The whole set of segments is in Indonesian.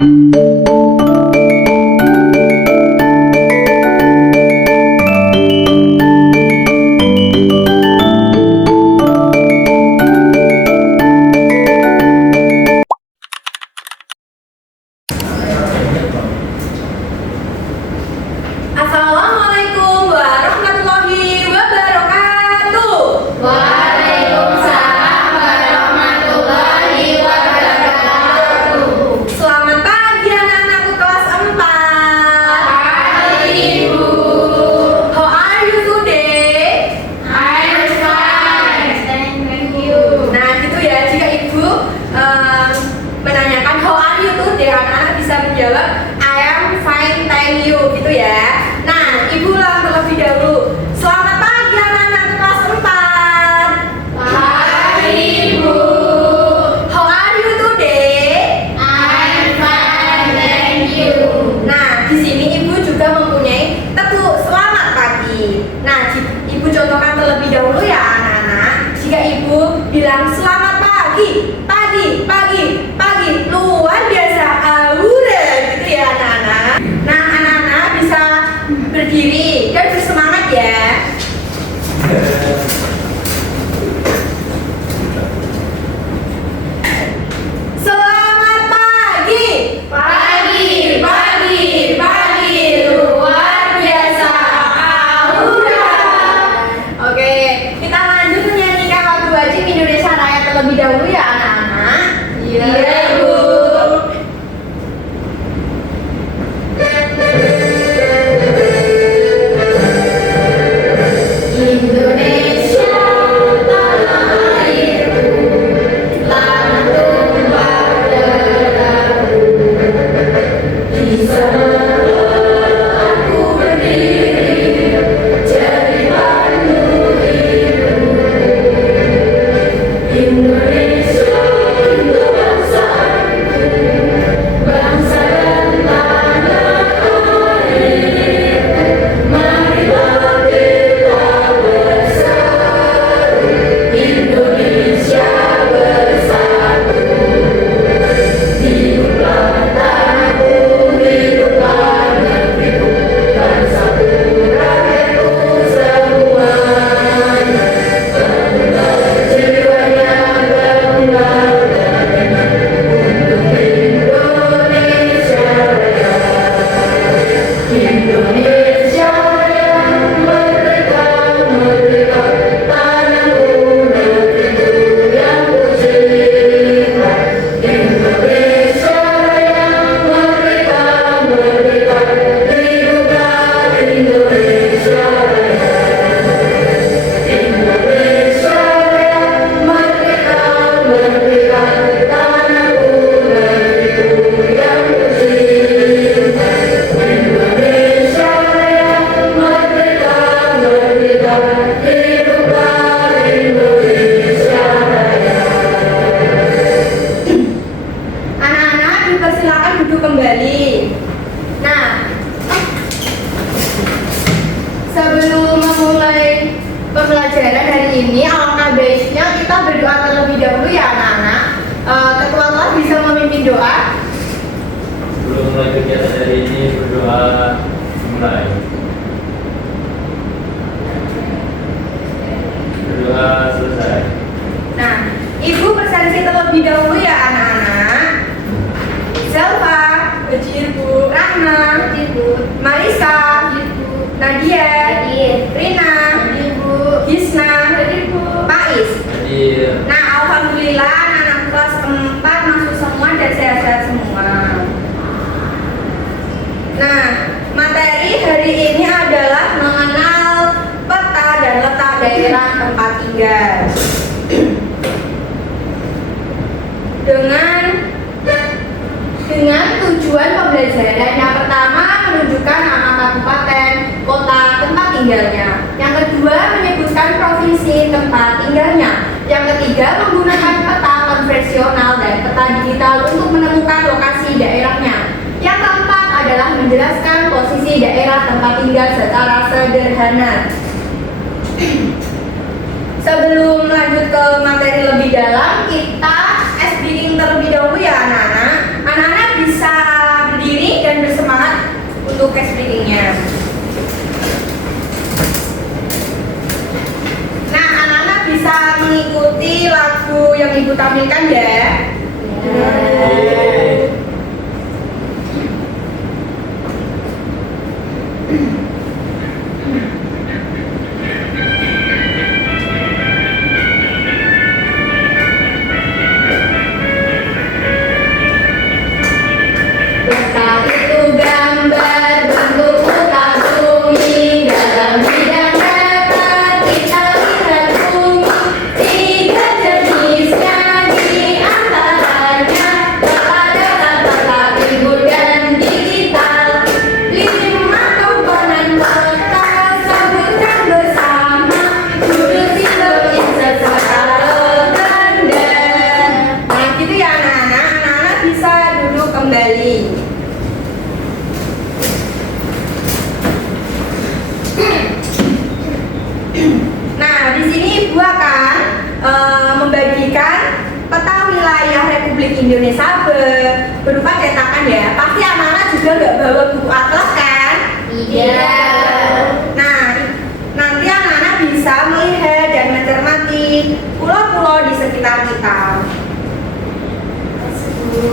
Assalamualaikum warahmatullahi wabarakatuh. Waalaikumsalam warahmatullahi wabarakatuh. Selamat pagi anak-anakku kelas 4. Pagi Ibu. How are you today? I'm fine, thank you. Nah gitu ya, jika ibu menanyakan how are you today, anak-anak bisa menjawab I am fine, thank you gitu ya. Nah ibu ulang terlebih dahulu. Selamat pagi anak-anakku kelas 4. Pagi Ibu. How are you today? I'm fine, thank you. Nah, di sini ibu juga mempunyai tepuk selamat pagi. Nah, ibu contohkan terlebih dahulu ya anak-anak. Jika ibu bilang selamat pagi, pagi, pagi, pagi, luar biasa, aura gitu ya anak-anak. Nah, anak-anak bisa berdiri dan bersemangat ya. Selamat pagi. Pagi, pagi, pagi, luar biasa, aura. Oke, kita lanjut menyanyikan lagu wajib Indonesia Raya terlebih dahulu ya anak-anak. Iya, Ibu. Indonesia tanah airku, tanah tumpah darahku. Di sana aku berdiri, jadi pandu hidupku. Indonesia itu bangsaku, bangsa dan tanah airku. Marilah kita bersatu, Indonesia bersatu. Hiduplah tanahku, hiduplah negeriku, bangsaku, rakyatku semuanya. Bangga jiwanya, bangga dadanya, untuk Indonesia Raya. Indonesia yang merdeka, merdeka, tanahku, negeriku yang ku cinta. Indonesia yang merdeka, merdeka, hiduplah Indonesia Raya. Indonesia yang merdeka, merdeka, tanahku, negeriku yang ku cinta. Indonesia yang merdeka, merdeka, hiduplah Indonesia Raya. Anak-anak dipersilakan duduk kembali. Nah, sebelum memulai pembelajaran hari ini, alangkah baiknya kita berdoa terlebih dahulu ya anak-anak. Ketua kelas bisa memimpin doa. Sebelum mulai kegiatan hari ini berdoa mulai. Berdoa selesai. Nah, ibu presentasi terlebih dahulu ya anak-anak. Zelva, Ibu, Rahma, Marisa, Nadia, Rina, Gisna, Pais. Hadir. Nah, alhamdulillah anak-anak kelas 4 masuk semua dan sehat-sehat semua. Nah, materi hari ini adalah mengenal peta dan letak daerah tempat tinggal. Dengan tujuan pembelajaran yang pertama menunjukkan nama kabupaten, kota, tempat tinggalnya. Yang kedua menyebutkan provinsi tempat tinggalnya. Yang ketiga menggunakan peta konvensional dan peta digital untuk menemukan lokasi daerahnya. Yang keempat adalah menjelaskan posisi daerah tempat tinggal secara sederhana. Sebelum lanjut ke materi lebih dalam, kita speaking terlebih dahulu ya anak-anak. Anak-anak bisa untuk explaining-nya. Nah, anak-anak bisa mengikuti lagu yang Ibu tampilkan ya. Peta itu gambar bentuk muka bumi. Dalam bidang data kita lihat bumi. Tiga jenisnya di antaranya data timbul dan digital. 5 komponen peta sebutkan bersama. Judul simbol insert serta legenda. Nah, gitu ya anak-anak. Anak-anak bisa duduk kembali. Nah, di sini Ibu akan membagikan peta wilayah Republik Indonesia berupa cetakan ya. Pasti anak-anak juga nggak bawa buku atlas kan? Iya. Nah, nanti anak-anak bisa melihat dan mencermati pulau-pulau di sekitar kita. Terima kasih Bu.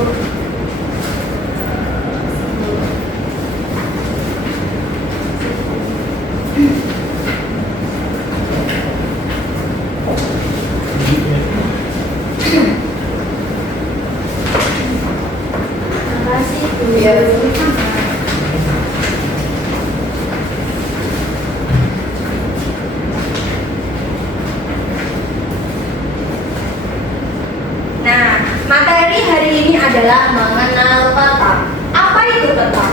Ya. Nah, materi hari ini adalah mengenal peta. Apa itu peta?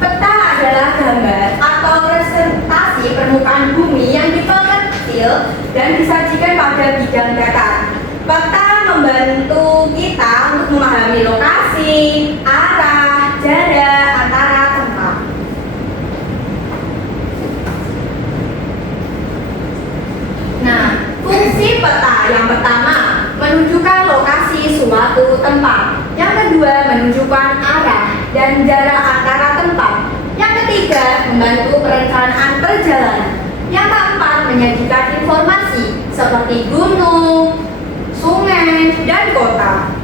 Peta adalah gambar atau presentasi permukaan bumi yang diperkecil dan disajikan pada bidang datar. Peta membantu kita untuk memahami lokasi, arah, jarak antara tempat. Nah, fungsi peta yang pertama menunjukkan lokasi suatu tempat. Yang kedua menunjukkan arah dan jarak antara tempat. Yang ketiga membantu perencanaan perjalanan. Yang keempat menyajikan informasi seperti gunung, sungai, dan kota.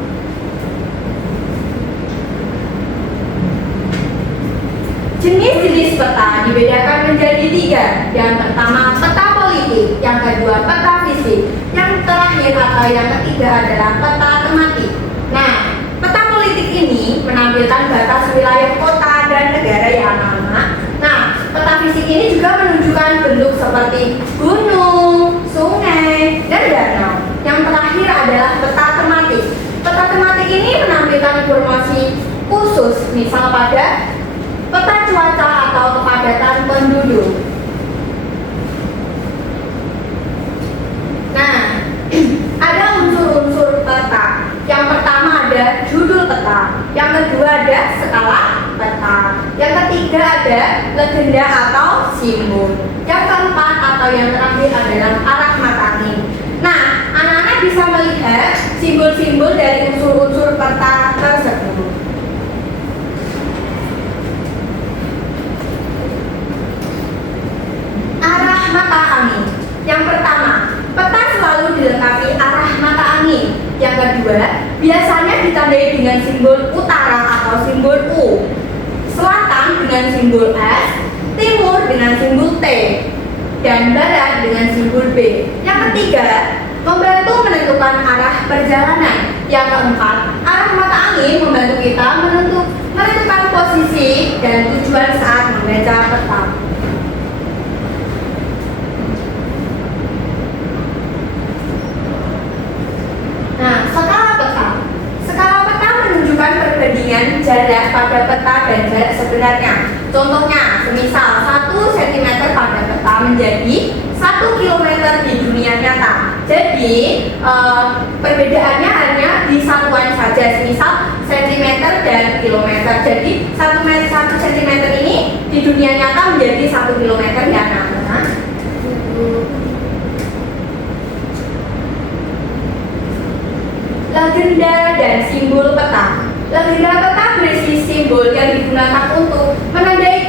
Jenis-jenis peta dibedakan menjadi 3. Yang pertama peta politik, yang kedua peta fisik, yang terakhir atau yang ketiga adalah peta tematik. Nah, peta politik ini menampilkan batas wilayah kota dan negara ya anak-anak. Nah, peta fisik ini juga menunjukkan bentuk seperti gunung, sungai, dan danau. Yang terakhir adalah peta tematik. Peta tematik ini menampilkan informasi khusus, misal pada peta cuaca atau kepadatan penduduk. Nah, ada unsur-unsur peta. Yang pertama ada judul peta, yang kedua ada skala peta, yang ketiga ada legenda atau simbol, yang keempat atau yang terakhir adalah arah mata angin. Nah, anak-anak bisa melihat simbol-simbol dari unsur-unsur peta tersebut. Arah mata angin. Yang pertama, peta selalu dilengkapi arah mata angin. Yang kedua, biasanya ditandai dengan simbol utara atau simbol U, selatan dengan simbol S, timur dengan simbol T, dan barat dengan simbol B. Yang ketiga, membantu menentukan arah perjalanan. Yang keempat, arah mata angin membantu kita menentukan posisi dan tujuan saat membaca peta. Nah, skala peta. Skala peta menunjukkan perbandingan jarak pada peta dan jarak sebenarnya. Contohnya, semisal 1 cm pada peta menjadi 1 km di dunia nyata. Jadi, perbedaannya hanya di satuan saja, semisal cm dan kilometer. Jadi, 1 cm ini di dunia nyata menjadi 1 km ya anak-anak. Legenda dan simbol peta. Legenda peta berisi simbol yang digunakan untuk menandai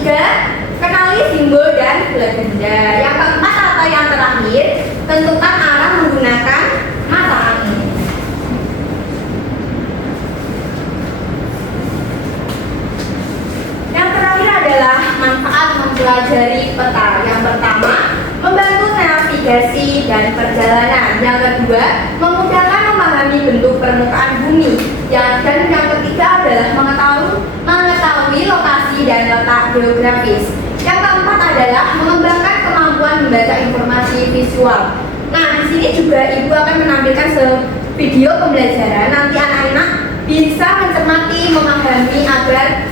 ketiga, kenali simbol dan legenda. Yang keempat atau yang terakhir, tentukan arah menggunakan mata angin. Yang terakhir adalah manfaat mempelajari peta. Yang pertama, membantu navigasi dan perjalanan. Yang kedua, memudahkan memahami bentuk permukaan bumi. Dan yang ketiga adalah mengetahui lokasi dan letak geografis. Yang keempat adalah mengembangkan kemampuan membaca informasi visual. Nah, di sini juga Ibu akan menampilkan video pembelajaran. Nanti anak-anak bisa mencermati, memahami agar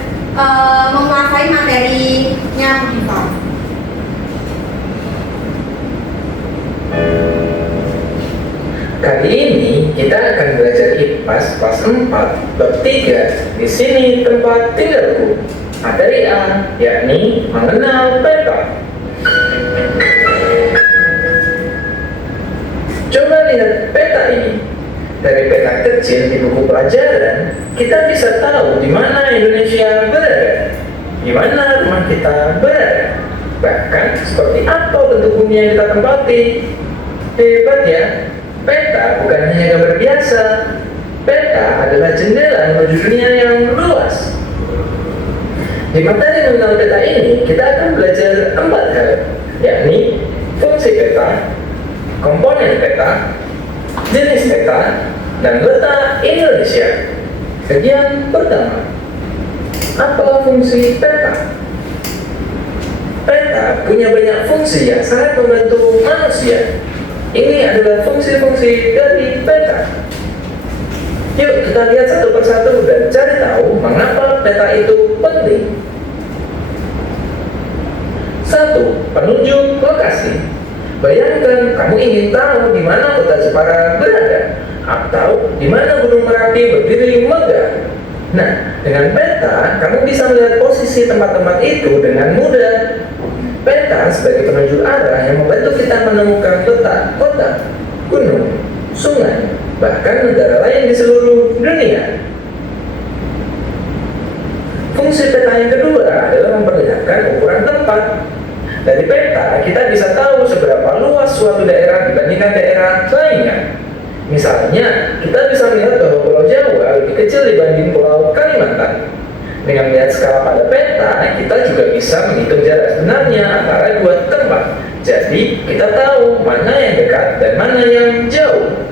menguasai materinya lebih baik. Kali ini kita akan belajar IPAS kelas 4 bab 3. Di sini tempat tinggalku. Materi A, yakni mengenal peta. Coba lihat peta ini. Dari peta kecil di buku pelajaran, kita bisa tahu di mana Indonesia berada, di mana rumah kita berada, bahkan seperti apa bentuk bumi yang kita tempati. Hebat ya, peta bukan hanya gambar biasa. Peta adalah jendela menuju dunia yang luas. Di materi mengenal peta ini, kita akan belajar 4 hal, yakni fungsi peta, komponen peta, jenis peta, dan letak Indonesia. Bagian pertama, apa fungsi peta? Peta punya banyak fungsi yang sangat membantu manusia. Ini adalah fungsi-fungsi dari peta. Yuk kita lihat satu persatu dan cari tahu mengapa peta itu penting. 1. Penunjuk lokasi. Bayangkan kamu ingin tahu di mana kota Jepara berada, atau di mana Gunung Merapi berdiri megah. Nah, dengan peta, kamu bisa melihat posisi tempat-tempat itu dengan mudah. Peta sebagai penunjuk arah yang membantu kita menemukan letak kota, gunung, sungai, bahkan negara lain di seluruh dunia. Fungsi peta yang kedua adalah memperlihatkan ukuran tempat. Dari peta, kita bisa tahu seberapa luas suatu daerah dibandingkan daerah lainnya. Misalnya, kita bisa melihat bahwa Pulau Jawa lebih kecil dibanding Pulau Kalimantan. Dengan melihat skala pada peta, kita juga bisa menghitung jarak sebenarnya antara dua tempat. Jadi, kita tahu mana yang dekat dan mana yang jauh.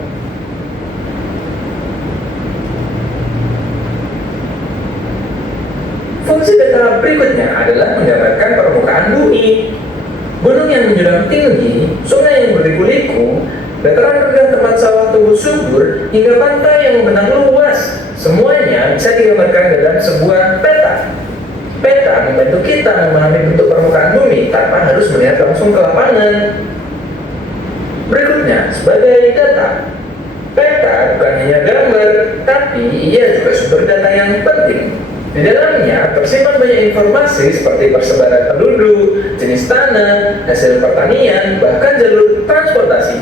Fungsi peta berikutnya adalah menggambarkan permukaan bumi. Gunung yang menjulang tinggi, sungai yang berliku-liku, dataran rendah tempat sawah tumbuh subur, hingga pantai yang membentang luas. Semuanya bisa digambarkan dalam sebuah peta. Peta membantu kita memahami bentuk permukaan bumi tanpa harus melihat langsung ke lapangan. Berikutnya, sebagai data. Peta bukan hanya gambar, tapi ia juga sumber data yang penting. Di dalamnya tersimpan banyak informasi seperti persebaran penduduk, jenis tanah, hasil pertanian, bahkan jalur transportasi.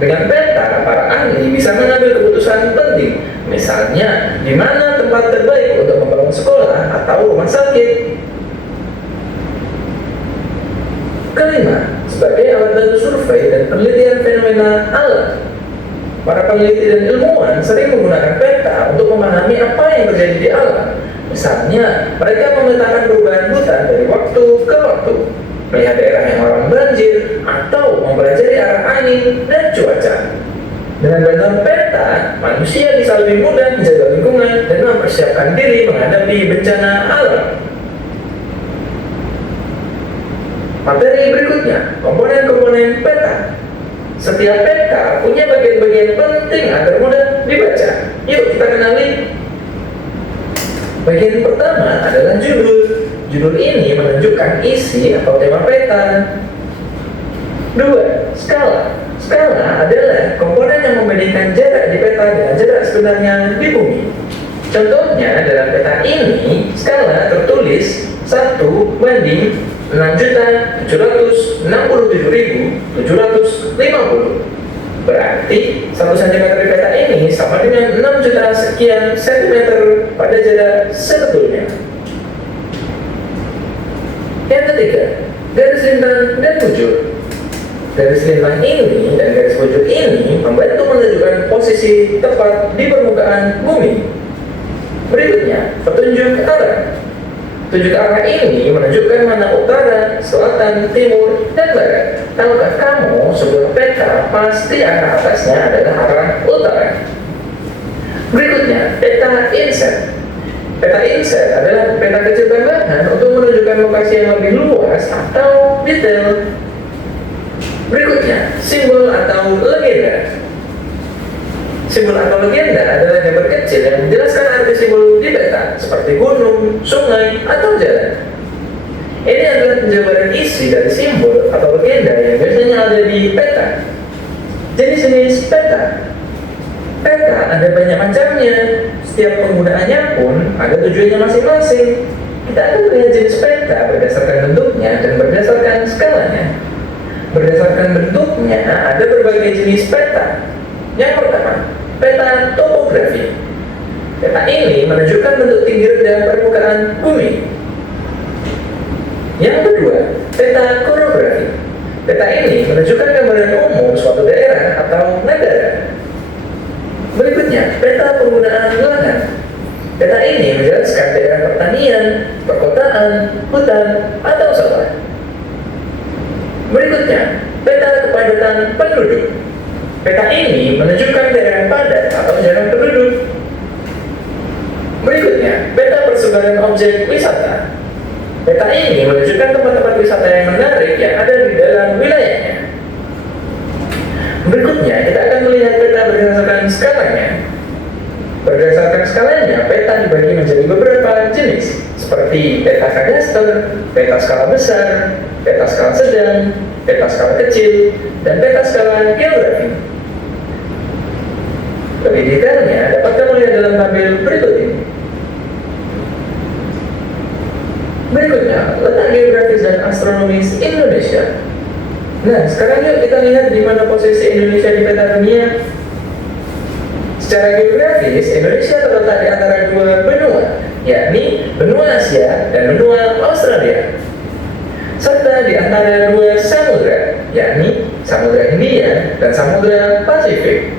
Dengan peta, para ahli bisa mengambil keputusan penting, misalnya di mana tempat terbaik untuk membangun sekolah atau rumah sakit. Kelima, sebagai alat bantu survei dan penelitian fenomena alam. Para peneliti dan ilmuwan sering menggunakan peta untuk memahami apa yang terjadi di alam. Misalnya, mereka memetakan perubahan hutan dari waktu ke waktu, melihat daerah yang rawan banjir, atau mempelajari arah angin dan cuaca. Dengan bantuan peta, manusia bisa lebih mudah menjaga lingkungan dan mempersiapkan diri menghadapi bencana alam. Materi berikutnya, komponen-komponen peta. Setiap peta punya bagian-bagian penting agar mudah dibaca. Yuk kita kenali. Bagian pertama adalah judul. Judul ini menunjukkan isi atau tema peta. 2. Skala. Skala adalah komponen yang membedakan jarak di peta dengan jarak sebenarnya di bumi. Contohnya dalam peta ini, skala tertulis 1:6.767.750. Berarti 1 cm di peta ini sama dengan 6 juta sekian cm pada jarak sebetulnya. Yang ketiga, garis lintang dan bujur. Garis lintang ini dan garis bujur ini membantu menunjukkan posisi tepat di permukaan bumi. Berikutnya, petunjuk arah. Petunjuk arah ini menunjukkan mana utara, selatan, timur, dan barat. Tahukah kamu sebuah peta pasti arah atasnya adalah arah utara. Berikutnya, peta inset. Peta inset adalah peta kecil tambahan untuk menunjukkan lokasi yang lebih luas atau detail. Berikutnya, simbol atau legenda. Simbol atau legenda adalah gambar kecil yang menjelaskan arti simbol di peta, seperti gunung, sungai, atau jalan. Ini adalah penjabaran isi dari simbol atau legenda yang biasanya ada di peta. Jenis-jenis peta. Peta ada banyak macamnya. Setiap penggunaannya pun ada tujuannya masing-masing. Kita akan melihat jenis peta berdasarkan bentuknya dan berdasarkan skalanya. Berdasarkan bentuknya ada berbagai jenis peta. Yang pertama, peta topografi. Peta ini menunjukkan bentuk tinggi rendah permukaan bumi. Yang kedua, peta korografi. Peta ini menunjukkan gambaran umum suatu daerah atau negara. Berikutnya, peta penggunaan lahan. Peta ini menjelaskan daerah pertanian, perkotaan, hutan, atau sawah. Berikutnya, peta kepadatan penduduk. Peta ini menunjukkan daerah padat atau jarang penduduk. Berikutnya, peta persebaran objek wisata. Peta ini menunjukkan tempat-tempat wisata yang menarik yang ada di dalam wilayahnya. Berikutnya, kita akan melihat peta berdasarkan skalanya. Berdasarkan skalanya, peta dibagi menjadi beberapa jenis, seperti peta kadaster, peta skala besar, peta skala sedang, peta skala kecil, dan peta skala geografi. Lebih detailnya dapat kamu lihat dalam tabel berikut ini. Berikutnya, letak geografis dan astronomis Indonesia. Nah, sekarang yuk kita lihat di mana posisi Indonesia di peta dunia. Secara geografis, Indonesia terletak di antara dua benua, yakni benua Asia dan benua Australia, serta di antara dua samudra, yakni Samudra Hindia dan Samudra Pasifik.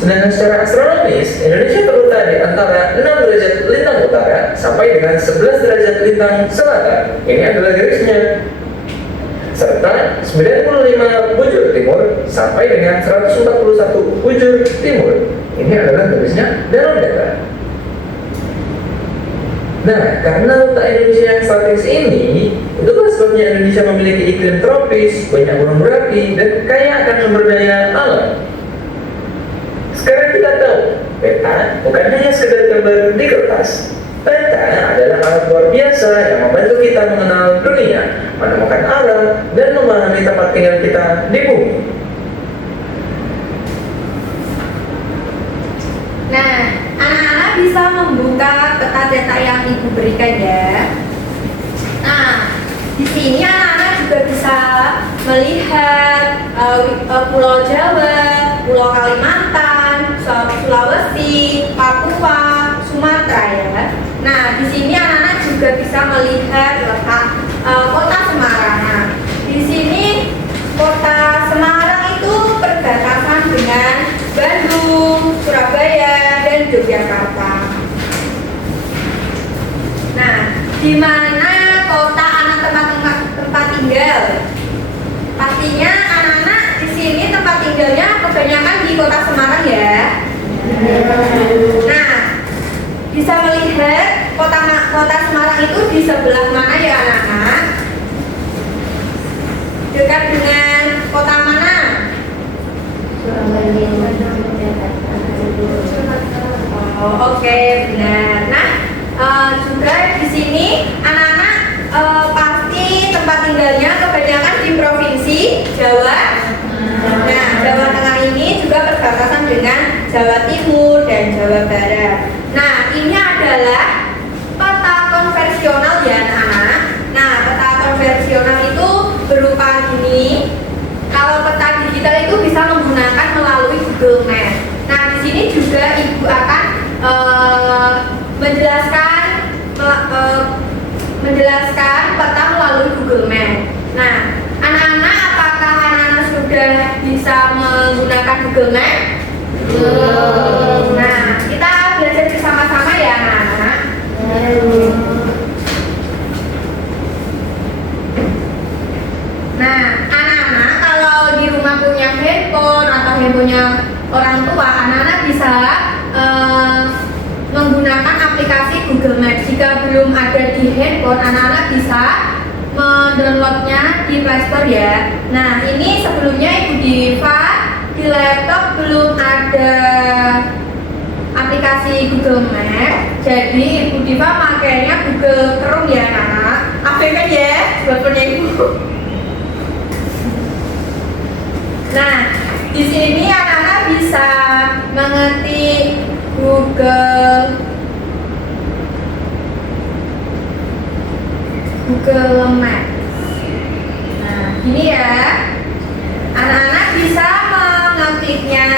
Sedangkan secara astronomis, Indonesia terletak di antara 6 derajat lintang utara sampai dengan 11 derajat lintang selatan. Ini adalah garisnya. Serta 95 bujur timur sampai dengan 141 bujur timur. Ini adalah garisnya dalam data. Nah, karena letak Indonesia yang strategis ini, itulah sebabnya Indonesia memiliki iklim tropis, banyak gunung berapi, dan kaya akan sumber daya alam. Sekarang kita tahu, peta bukan hanya sekedar gambar di kertas. Peta adalah alat luar biasa yang membantu kita mengenal dunia, menemukan arah, dan memahami tempat tinggal kita di bumi. Nah, anak-anak bisa membuka peta cetak yang ibu berikan ya. Nah, di sini anak-anak juga bisa melihat Pulau Jawa, Pulau Kalimantan, Sulawesi, Papua, Sumatera ya. Nah, di sini anak-anak juga bisa melihat letak kota Semarang. Nah, di sini kota Semarang itu perbatasan dengan Bandung, Surabaya, dan Yogyakarta. Nah, di mana kota anak tempat tinggal? Pastinya anak-anak di sini tempat tinggalnya kebanyakan di kota Semarang ya. Nah, bisa melihat kota Semarang itu di sebelah mana ya anak-anak? Dekat dengan kota mana? Oh, oke, benar. Nah, juga di sini anak-anak pasti tempat tinggalnya kebanyakan di provinsi Jawa. Nah, Jawa Tengah ini juga berbatasan dengan Jawa Timur dan Jawa Barat. Nah, ini adalah peta konversional ya anak-anak. Nah, peta konversional itu berupa gini. Kalau peta digital itu bisa menggunakan melalui Google Maps. Nah, di sini juga ibu akan menjelaskan menjelaskan peta melalui Google Map. Nah, anak-anak, apakah anak-anak sudah bisa menggunakan Google Map? Nah, kita belajar bersama-sama ya anak-anak. Nah, anak-anak kalau di rumah punya handphone atau handphonenya orang tua, anak-anak bisa menggunakan aplikasi Google Maps. Jika belum ada di handphone, anak-anak bisa mendownloadnya di Play Store ya. Nah, ini sebelumnya Ibu Diva di laptop belum ada aplikasi Google Maps, jadi Ibu Diva makainya Google Chrome ya anak-anak. Aplikasikan ya buat punya Ibu. Nah, di sini anak-anak bisa mengetik Google Maps. Nah, gini ya. Anak-anak bisa mengetiknya.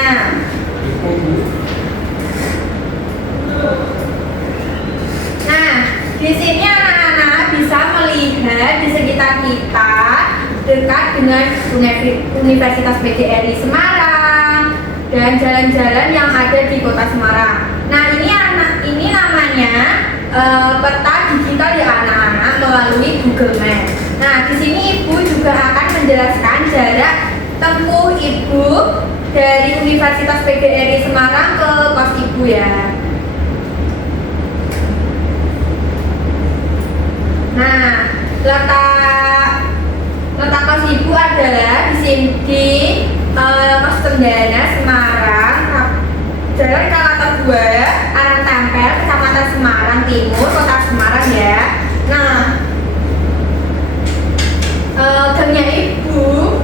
Nah, di sini anak-anak bisa melihat di sekitar kita dekat dengan Universitas PGRI Semarang dan jalan-jalan yang ada di Kota Semarang. Nah, ini namanya peta digital ya anak-anak melalui Google Maps. Nah, di sini Ibu juga akan menjelaskan jarak tempuh Ibu dari Universitas PGRI Semarang ke kos Ibu ya. Nah, letak kos Ibu adalah di sini di Kos Cendana Semarang, Jalan Krakatau 2, Arang Tempel, Kecamatan Semarang Timur, Kota Semarang ya. Nah, gangnya Ibu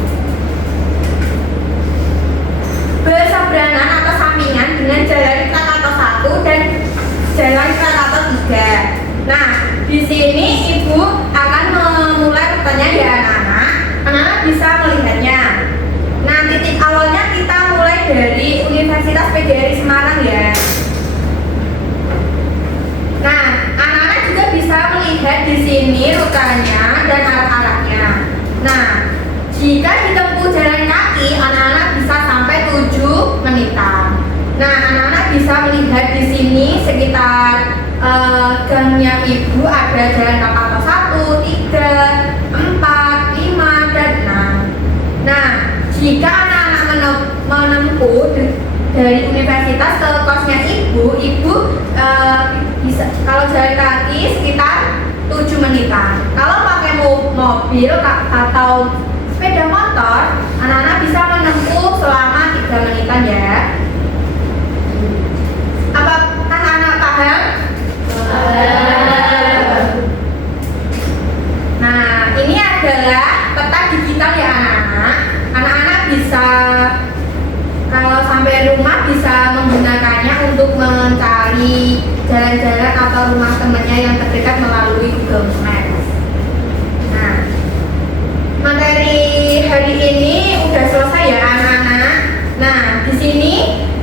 berseberangan atau sampingan dengan Jalan Krakatau 1 dan Jalan Krakatau 3. Nah, di sini Ibu akan memulai rutenya ya anak-anak. Anak-anak bisa melihatnya. Nah, titik awalnya kita mulai dari Universitas PGRI Semarang ya. Nah, anak-anak juga bisa melihat di sini rutenya dan arah-arahnya. Nah, jika ditempuh jalan kaki, anak-anak bisa sampai 7 menitan. Nah, anak-anak bisa melihat di sini sekitar gangnya Ibu ada Jalan Krakatau 1, 3, 4, 5, dan 6. Nah, jika anak-anak menempuh dari universitas ke kosnya Ibu bisa kalau jalan kaki sekitar 7 menitan. Kalau pakai mobil atau sepeda motor, anak-anak bisa menempuh selama 3 menitan ya. Apakah anak-anak paham? Nah, ini adalah peta digital ya anak-anak. Anak-anak bisa kalau sampai rumah bisa menggunakannya untuk mencari jalan-jalan atau rumah temannya yang terdekat melalui Google Maps. Nah, materi hari ini udah selesai ya anak-anak. Nah, di sini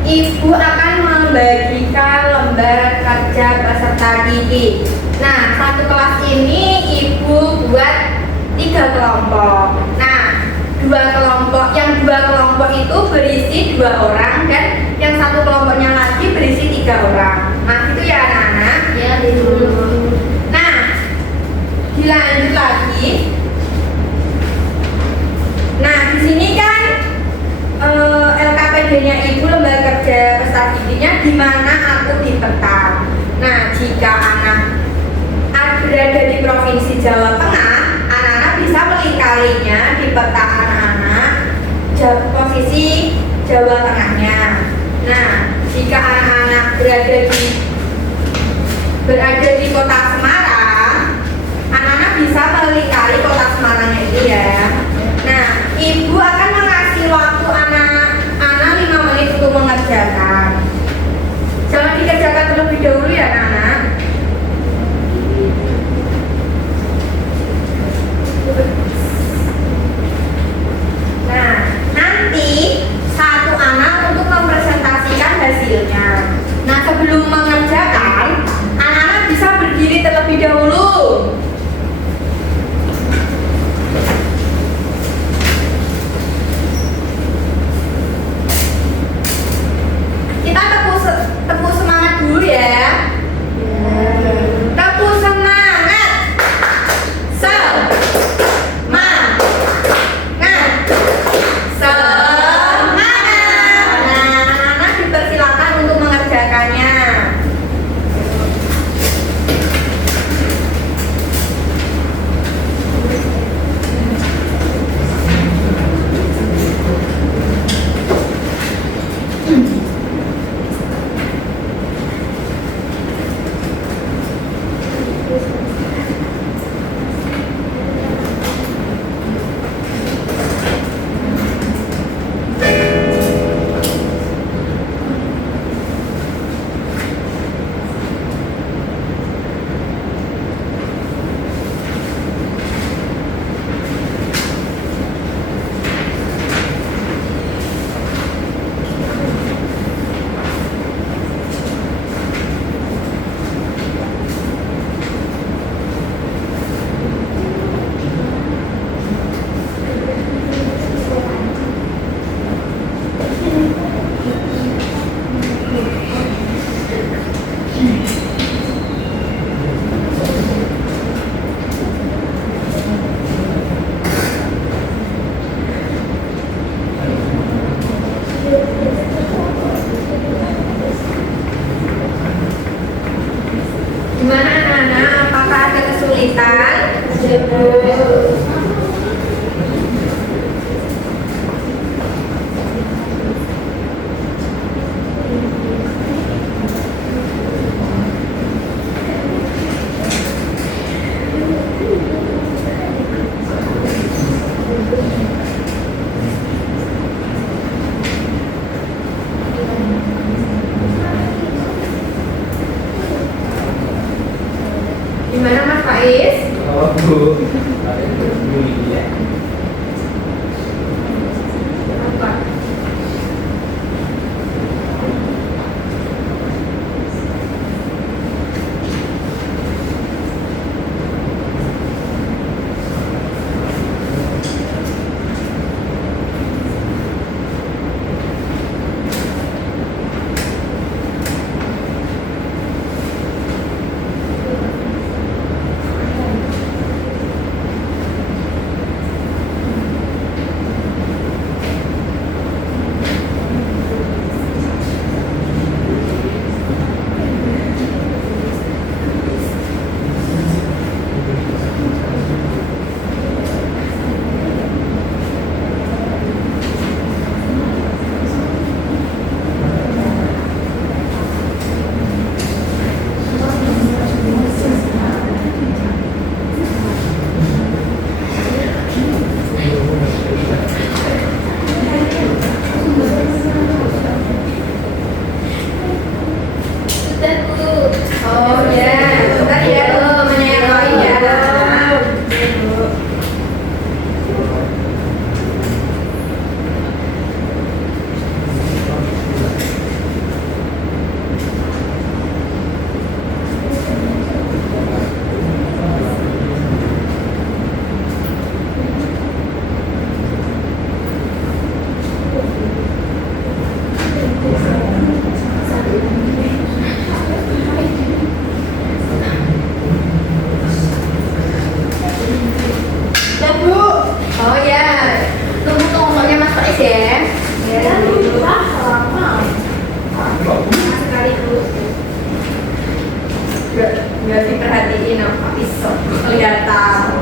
Ibu akan membagikan lembar kerja peserta didik. Nah, satu kelas ini Ibu buat 3 kelompok. Nah, yang dua kelompok itu berisi 2 orang dan yang satu kelompoknya lagi berisi 3 orang. Nah, itu ya anak-anak. Ya, Ibu. Nah, dilanjut lagi. Nah, di sini kan LKPD-nya Ibu lembar kerja peserta didiknya di mana aku di peta. Nah, jika anak berada di Provinsi Jawa Tengah, anak-anak bisa melingkarinya di peta anak-anak posisi Jawa Tengahnya. Nah, jika anak-anak berada di Kota Semarang, anak-anak bisa melingkari Kota Semarangnya itu ya. Nah, Ibu akan mengasih waktu anak-anak 5 menit untuk mengerjakan. Jangan dikerjakan terlebih dahulu ya anak-anak. Nah, nanti satu anak untuk mempresentasikan hasilnya. Nah, sebelum mengerjakan, anak-anak bisa berdiri terlebih aja, Bu. Gimana Mas Faiz? Oh, Bu. Ada yang berbunyi ya. Apa? Sudah, Bu. Oh ya, bentar ya Bu, temennya yang lain ya. Sudah, Bu. Oh ya, tunggu ngomongnya Mas Faiz ya. Ya, Bu. Lama. Sekali Bu. Gak diperhatiin apa pisau kelihatan.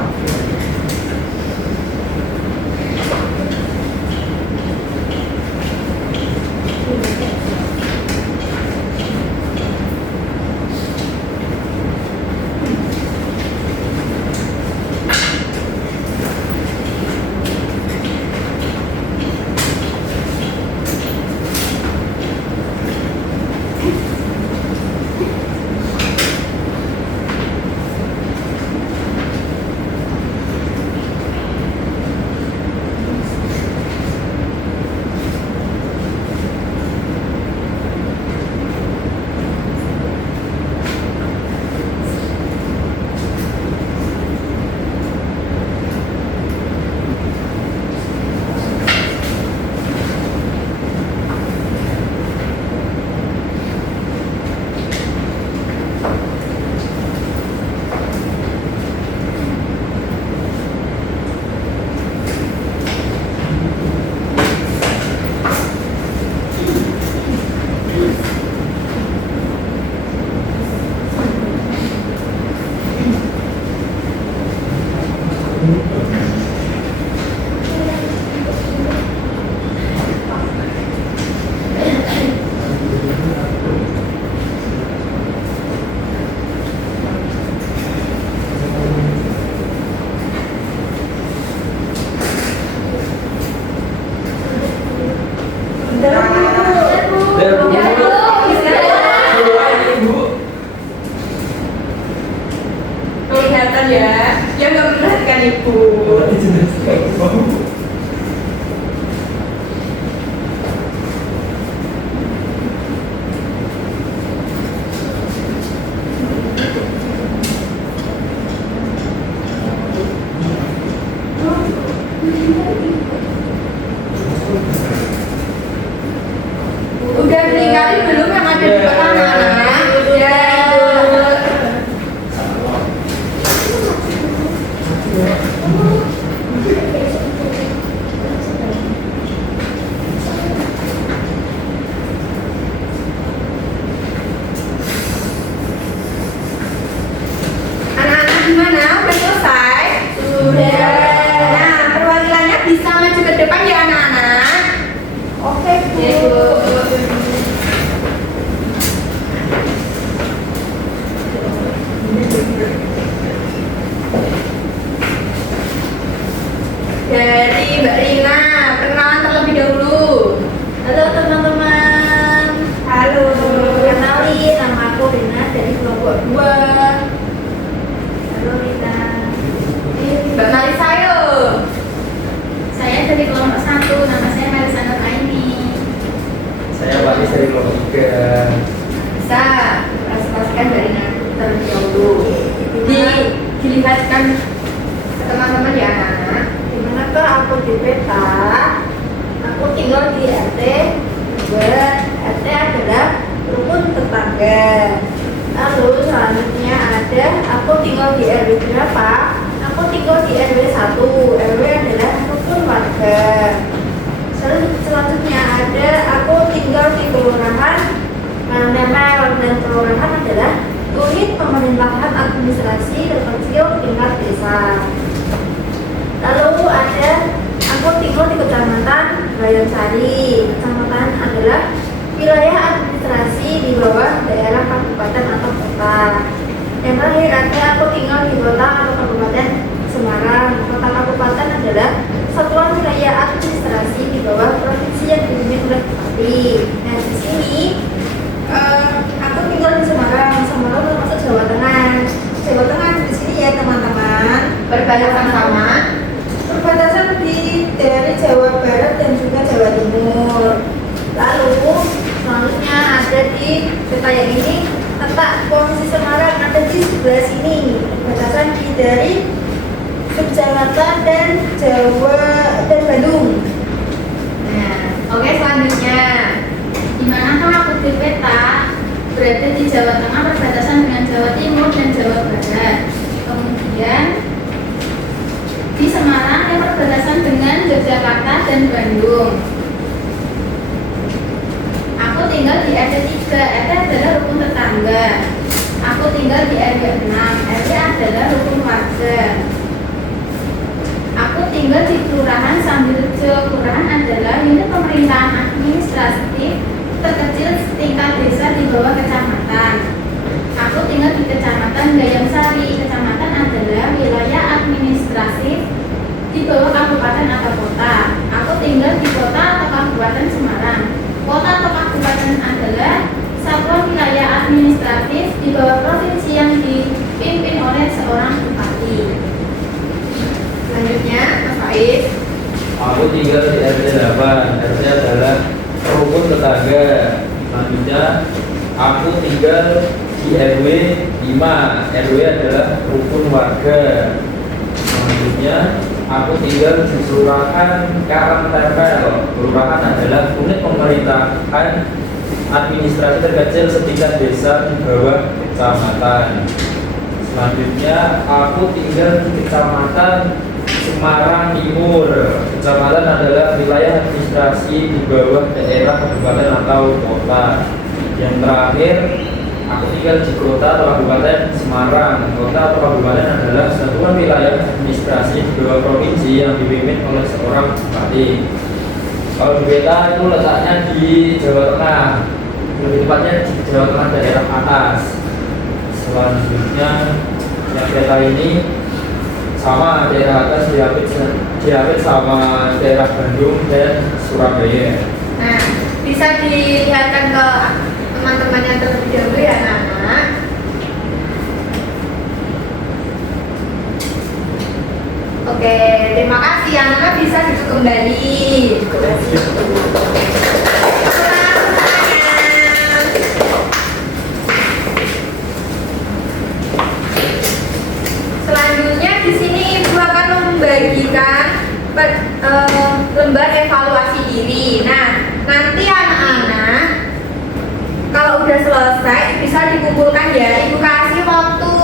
Kelihatan ya, dia nggak memperhatikan ibu. Udah meninggalin belum yang ada di kota anak-anak? Udah. Anak-anak gimana? Udah selesai? Nah, perwakilannya bisa maju ke depan ya anak-anak. Oke, Bu. Oke, Bu. Dari Mbak Rina, perkenalan terlebih dahulu. Halo teman-teman. Halo. Kenalin, nama aku Rina dari kelompok 2. Halo Rina. Mbak Marisa yuk. Saya dari kelompok 1, nama saya Marisa Nur Aini. Saya Waris dari kelompok 3. Bisa presentasikan dari Rina terlebih dahulu. Dilihatkan ke teman-teman ya anak-anak. Gimana kak aku di peta? Aku tinggal di RT 2. RT adalah rukun tetangga. Lalu selanjutnya ada aku tinggal di RW berapa? Aku tinggal di RW 1. RW adalah rukun warga. Selanjutnya ada aku tinggal di kelurahan. Nama dan kelurahan adalah unit pemerintahan administrasi terkecil tingkat desa. Lalu ada aku tinggal di kecamatan Bayansari. Kecamatan adalah wilayah administrasi di bawah daerah kabupaten atau kota. Yang terakhir ada aku tinggal di kota atau kabupaten Semarang. Kota kabupaten adalah satuan wilayah administrasi di bawah provinsi yang dipimpin oleh bupati. Nah di sini aku tinggal di Semarang. Semarang termasuk Jawa Tengah. Jawa Tengah di sini ya teman-teman. Berbatasan sama. Perbatasan dari Jawa Barat dan juga Jawa Timur. Lalu selanjutnya ada di peta yang ini letak posisi Semarang ada di sebelah sini. Perbatasan dari Yogyakarta dan Jawa dan Bandung. Nah, oke selanjutnya. Di manakah aku di peta berada di Jawa Tengah perbatasan dengan Jawa Timur dan Jawa Barat. Kemudian di Semarang yang perbatasan dengan Yogyakarta dan Bandung. Aku tinggal di RT 3. RT adalah rukun tetangga. Aku tinggal di RW 6. RW adalah rukun warga. Aku tinggal di Kelurahan Sambilrejo. Kelurahan adalah unit pemerintahan administratif terkecil tingkat desa di bawah kecamatan. Aku tinggal di Kecamatan Gayangsari. Kecamatan adalah wilayah administratif di bawah kabupaten atau kota. Aku tinggal di kota atau kabupaten Semarang. Kota atau kabupaten adalah satuan wilayah administratif di bawah provinsi yang dipimpin oleh seorang bupati. Selanjutnya, Mas Faiz. Aku tinggal di RT 8. RT adalah rukun tetangga. Selanjutnya, aku tinggal di RW 5. RW adalah rukun warga. Selanjutnya, aku tinggal di Kelurahan Karangtempel. Kelurahan adalah unit pemerintahan administrasi terkecil setingkat desa di bawah kecamatan. Selanjutnya, aku tinggal di Kecamatan Semarang Timur. Kecamatan adalah wilayah administrasi di bawah daerah kabupaten atau kota. Yang terakhir, aku tinggal di kota atau kabupaten Semarang. Kota atau kabupaten adalah satuan wilayah administrasi di bawah provinsi yang dipimpin oleh seorang bupati. Kalau di peta itu letaknya di Jawa Tengah, lebih tepatnya di Jawa Tengah daerah atas. Selanjutnya, yang peta ini sama daerah atas diapit sama daerah Bandung dan Surabaya. Nah, bisa dilihatkan ke teman-teman yang terlebih dahulu ya anak-anak. Oke, terima kasih. Anak-anak bisa duduk kembali. Selanjutnya di sini Ibu akan membagikan lembar evaluasi diri. Nah, nanti anak-anak kalau udah selesai bisa dikumpulkan ya. Ibu kasih waktu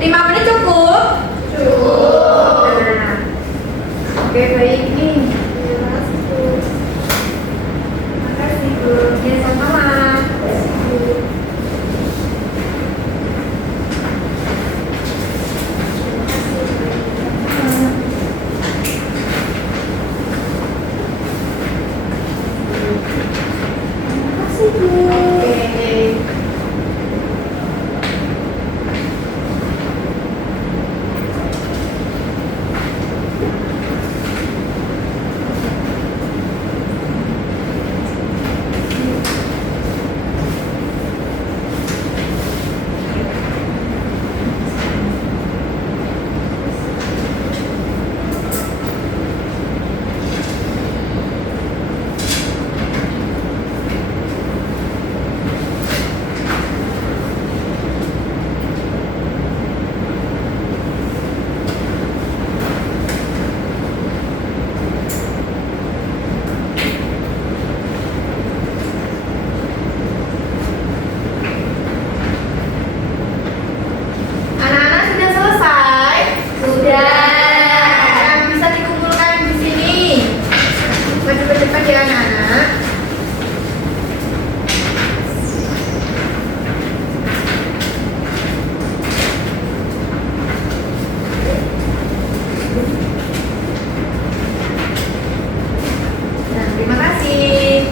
5 menit cukup? Cukup. Nah, oke baik nih. Terima kasih Bu. Terima kasih Bu. Ya sama-sama. Terima kasih Bu. Nah, terima kasih.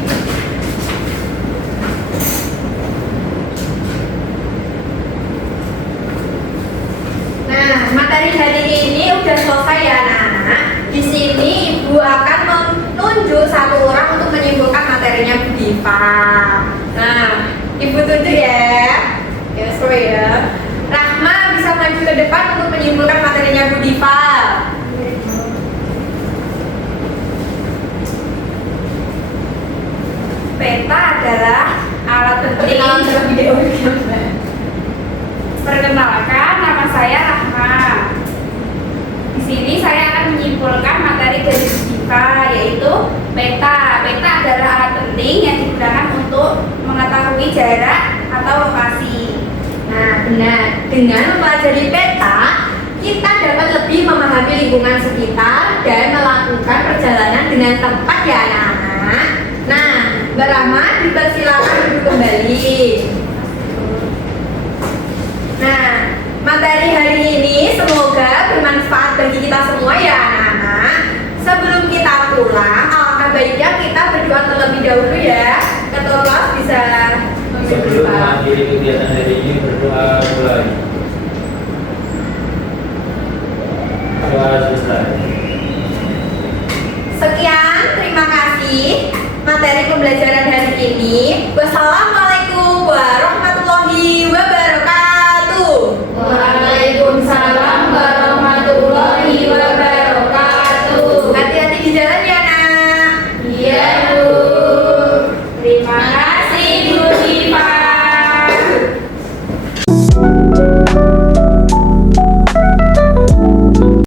Nah, materi hari ini udah selesai ya anak-anak. Di sini Ibu akan menunjuk satu orang untuk menyimpulkan materinya Bu Diva. Nah, Ibu tunjuk ya. Ya, sorry ya. Rahma bisa maju ke depan untuk menyimpulkan materinya Bu Diva. Peta adalah alat penting. video. Perkenalkan, nama saya Rahma. Di sini saya akan menyimpulkan materi dari Bu Diva, yaitu peta. Peta adalah alat penting yang digunakan untuk mengetahui jarak atau lokasi. Nah, benar. Dengan mempelajari peta, kita dapat lebih memahami lingkungan sekitar dan melakukan perjalanan dengan tepat ya anak-anak. Nah, Mbak Rahma dipersilakan duduk kembali. Nah, materi hari ini semoga bermanfaat bagi kita semua ya anak-anak. Sebelum kita pulang, alangkah baiknya kita berdoa terlebih dahulu ya. Ketua kelas bisa Sebelum mengakhiri kegiatan hari ini berdoa mulai. Doa selesai. Sekian, terima kasih materi pembelajaran hari ini. Wassalam.